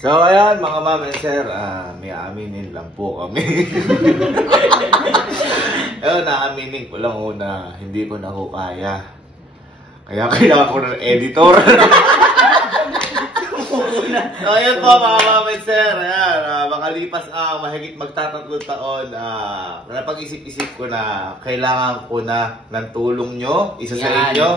So ayan mga ma'am and sir, may aminin lang po kami. Ayun, naaminin ko lang una, hindi ko na ho kaya. Kaya kailangan ko ng editor. So ayun po mga ma'am and sir, ayan, makalipas ang mahigit magtatatlong taon, napag-isip-isip ko na kailangan ko na ng tulong nyo, isa sa inyo.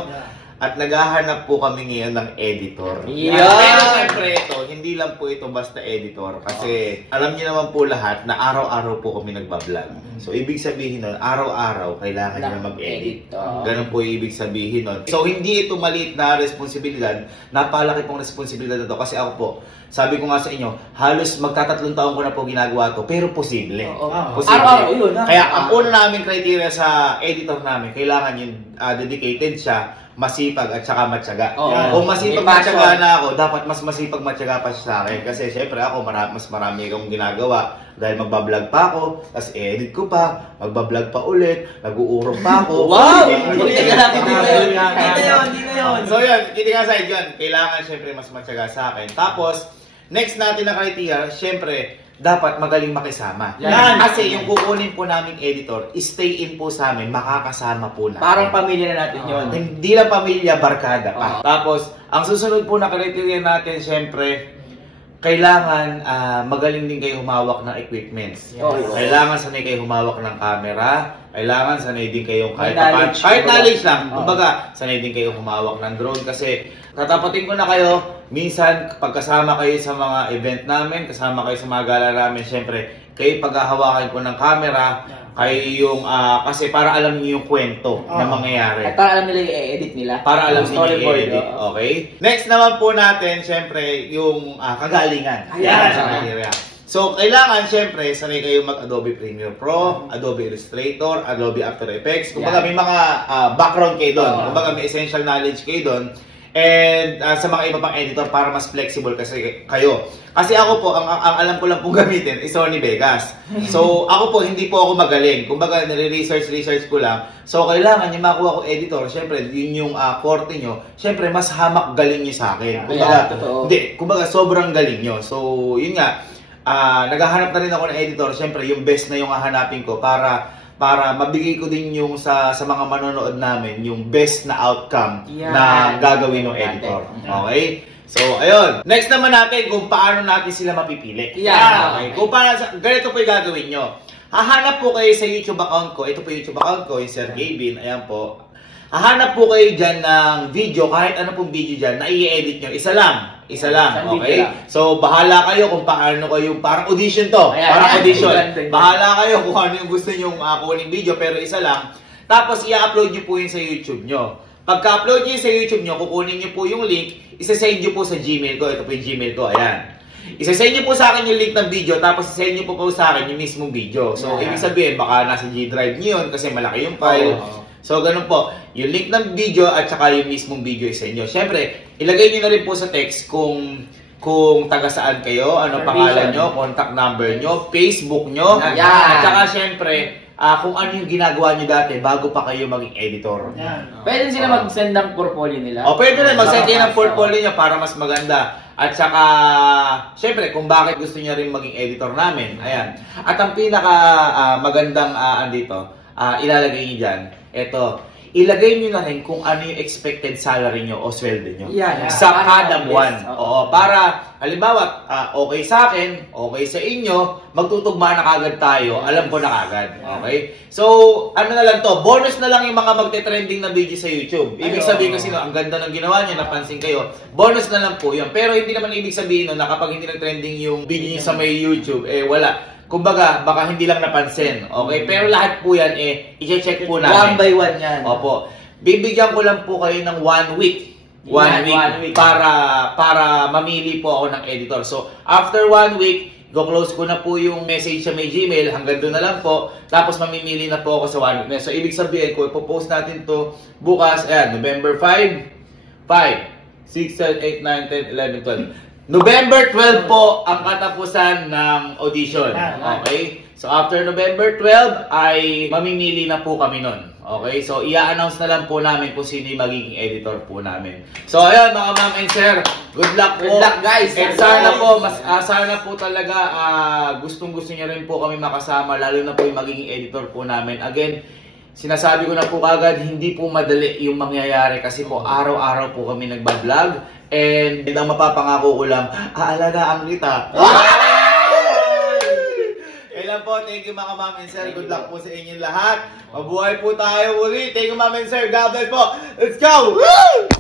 At naghahanap po kami ngayon ng editor. Yeah. Pero siyempre ito, hindi lang po ito basta editor. Kasi alam niyo naman po lahat na araw-araw po kami nagbablog. So ibig sabihin nun, araw-araw kailangan niyo na mag-edit. Ganun po yung ibig sabihin nun. So hindi ito maliit na responsibilidad. Napalaki pong responsibilidad na ito. Kasi ako po, sabi ko nga sa inyo, halos magtatatlong taon ko na po ginagawa ito. Pero posible. Araw-araw yun. Kaya ang una namin criteria sa editor namin, kailangan yung dedicated siya, masipag at saka matyaga. Kung masipag matyaga na ako, dapat mas masipag matyaga pa siya sa akin. Kasi syempre ako, mas marami akong ginagawa. Dahil magbablog pa ako, tapos edit ko pa, magbablog pa ulit, nag-uurong pa ako. Wow! Hindi na yun. So yun, kiting aside yun, kailangan syempre mas matyaga sa akin. Tapos, next natin na criteria, syempre, dapat magaling makisama. Yan. Kasi yung kukunin po naming editor, stay in po sa amin, makakasama po namin. Parang pamilya na natin yun. Hindi lang pamilya, barkada pa. Tapos, ang susunod po na criteria natin, syempre, kailangan magaling din kayo humawak ng equipments. Kailangan sanay kayo humawak ng camera. Kailangan sanay din kayong kahit knowledge lang. Kumbaga, sanay din kayo humawak ng drone kasi tatapatin ko na kayo, minsan pagkasama kayo sa mga event namin, kasama kayo sa mga gala namin, syempre, kayo paghahawakan ko ng camera, kayo yung, kasi para alam niyo yung kwento na mangyayari. At para alam nila yung i-edit nila. Para alam niyo yung i-edit, okay? Next naman po natin, syempre, yung kagalingan. Ayan. So, kailangan, syempre, sanay kayo mag-Adobe Premiere Pro, Adobe Illustrator, Adobe After Effects. Kumbaga, may mga background kayo doon. Kumbaga, may essential knowledge kayo doon. And sa mga iba pang editor para mas flexible kasi kayo. Kasi ako po, ang alam ko lang pong gamitin is Sony Vegas. So, ako po, hindi po ako magaling. Kumbaga, nire-research ko lang. So, kailangan yung makuha ko editor, syempre, yun yung korte nyo. Syempre, mas hamak galing nyo sa akin. Kumbaga, sobrang galing nyo. So, yun nga. Naghahanap na rin ako ng editor. Syempre, yung best na yung hahanapin ko para mabigay ko din yung sa mga manonood namin yung best na outcome na gagawin ng editor. Okay? So, ayun. Next naman natin kung paano natin sila mapipili. Okay? Kung paano, ganito po yung gagawin nyo. Hahanap po kayo sa YouTube account ko. Ito po yung YouTube account ko, yung Sir Gavin. Ayan po. Hahanap po kayo dyan ng video, kahit ano pong video dyan, na i-edit nyo. Isa lang, okay? So, bahala kayo kung paano kayo, parang audition to. Parang audition. Bahala kayo kung ano yung gusto nyo kunin video, pero isa lang. Tapos, i-upload nyo po yun sa YouTube nyo. Pagka-upload nyo sa YouTube nyo, kukunin nyo po yung link, isa-send nyo po sa Gmail ko. Ito po yung Gmail ko, ayan. Isa-send nyo po sa akin yung link ng video, tapos isa-send nyo po sa akin yung mismong video. So, ibig sabihin, baka nasa G Drive nyo yun, kasi malaki yung file. So, ganun po. Yung link ng video at saka yung mismong video sa inyo. Siyempre, ilagay nyo na rin po sa text kung taga saan kayo, ano pangalan nyo, contact number nyo, Facebook nyo. At saka siyempre, kung ano yung ginagawa nyo dati bago pa kayo maging editor. Pwede sila mag-send ng portfolio nila. Pwede na mag-send kayo ng portfolio nyo para mas maganda. At saka, siyempre, kung bakit gusto nyo rin maging editor namin. Ayan. At ang pinaka magandang andito, ilalagay nyo dyan. Ito, ilagay nyo na rin kung ano yung expected salary nyo o sweldo nyo sa kada buwan. Para, halimbawa, okay sa akin, okay sa inyo, magtutugma na kagad tayo, alam ko na kagad. Okay? So, ano na lang to, bonus na lang yung mga magte-trending na video sa YouTube. Ibig sabihin kasi, ang ganda ng ginawa nyo, napansin kayo, bonus na lang po yun. Pero hindi naman ibig sabihin na kapag hindi nag-trending yung video nyo sa may YouTube, wala. Kumbaga, baka hindi lang napansin. Okay? Pero lahat po yan, i-check po namin. One by one yan. Opo. Bibigyan ko lang po kayo ng 1 week. One week. Para mamili po ako ng editor. So, after 1 week, go-close ko na po yung message sa may Gmail. Hanggang doon na lang po. Tapos, mamimili na po ako sa 1 week. So, ibig sabihin ko, ipopost natin to bukas. Ayan, November 5, 6, 7, 8, 9, 10, 11, 12. November 12 po ang katapusan ng audition. Okay? So after November 12 ay mamimili na po kami nun. Okay, so i-announce na lang po namin kung sino yung magiging editor po namin. So ayun mga ma'am and sir, good luck po. Good luck, guys. And sana po, sana po talaga gustong-gusto niyo rin po kami makasama, lalo na po yung magiging editor po namin. Again, sinasabi ko na po kagad, hindi po madali yung mangyayari kasi po araw-araw po kami nagbablog. And ang mapapangako ko lang, aalagaan kita. Kailan po, thank you mga ma'am and sir. Good luck po sa inyong lahat. Mabuhay po tayo uli. Thank you ma'am and sir. God bless po. Let's go! Woo!